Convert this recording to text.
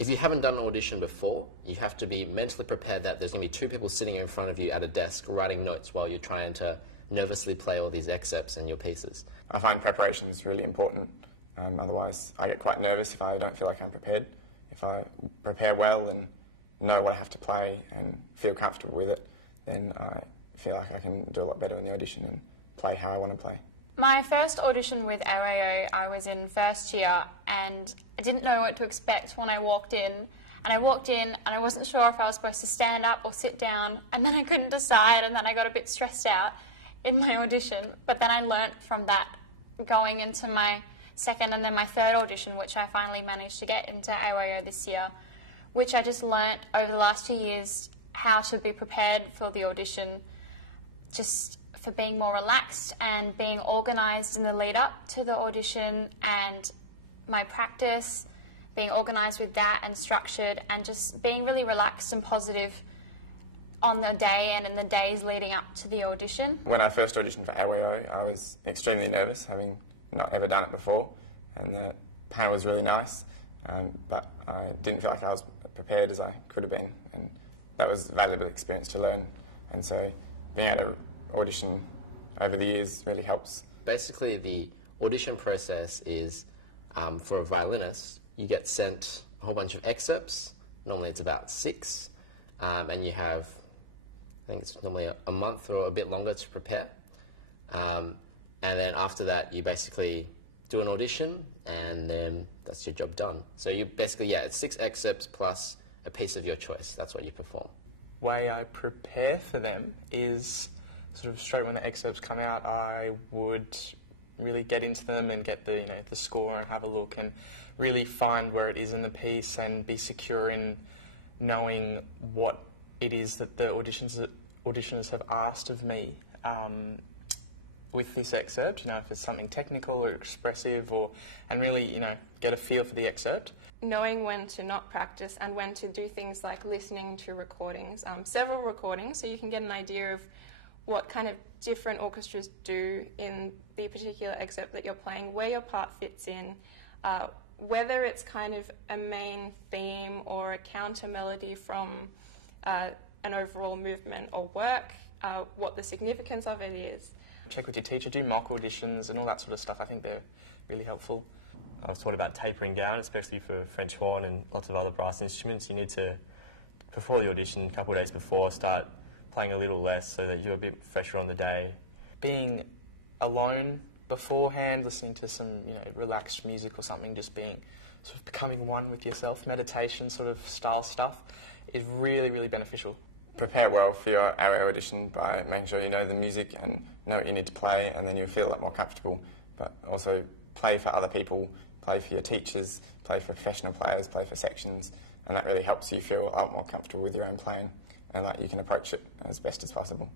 if you haven't done an audition before, you have to be mentally prepared that there's going to be two people sitting in front of you at a desk writing notes while you're trying to nervously play all these excerpts and your pieces. I find preparation is really important. Otherwise, I get quite nervous if I don't feel like I'm prepared. If I prepare well and know what I have to play and feel comfortable with it, then I feel like I can do a lot better in the audition and play how I want to play. My first audition with AYO, I was in first year and I didn't know what to expect when I walked in. And I walked in and I wasn't sure if I was supposed to stand up or sit down, and then I couldn't decide, and then I got a bit stressed out in my audition. But then I learnt from that going into my second and then my third audition, which I finally managed to get into AYO this year, which I just learnt over the last 2 years how to be prepared for the audition, just for being more relaxed and being organised in the lead up to the audition, and my practice, being organised with that and structured, and just being really relaxed and positive on the day and in the days leading up to the audition. When I first auditioned for AYO, I was extremely nervous, having not ever done it before, and the panel was really nice, but I didn't feel like I was prepared as I could have been, and that was a valuable experience to learn, and so being able to audition over the years really helps. Basically, the audition process is, for a violinist, you get sent a whole bunch of excerpts. Normally it's about 6, and you have, I think it's normally a month or a bit longer to prepare. And then after that, you basically do an audition, and then that's your job done. So you basically, it's 6 excerpts plus a piece of your choice. That's what you perform. The way I prepare for them is sort of straight when the excerpts come out, I would really get into them and get the the score and have a look and really find where it is in the piece and be secure in knowing what it is that the auditioners have asked of me with this excerpt. If it's something technical or expressive, and really get a feel for the excerpt. Knowing when to not practice and when to do things like listening to recordings, several recordings, so you can get an idea of what kind of different orchestras do in the particular excerpt that you're playing, where your part fits in, whether it's kind of a main theme or a counter melody from an overall movement or work, what the significance of it is. Check with your teacher, do mock auditions and all that sort of stuff. I think they're really helpful. I was taught about tapering down, especially for French horn and lots of other brass instruments. You need to, before the audition, a couple of days before, start playing a little less so that you're a bit fresher on the day. Being alone beforehand, listening to some relaxed music or something, just being sort of becoming one with yourself, meditation sort of style stuff, is really, really beneficial. Prepare well for your AYO audition by making sure you know the music and know what you need to play, and then you'll feel a lot more comfortable. But also play for other people, play for your teachers, play for professional players, play for sections, and that really helps you feel a lot more comfortable with your own playing and that you can approach it as best as possible.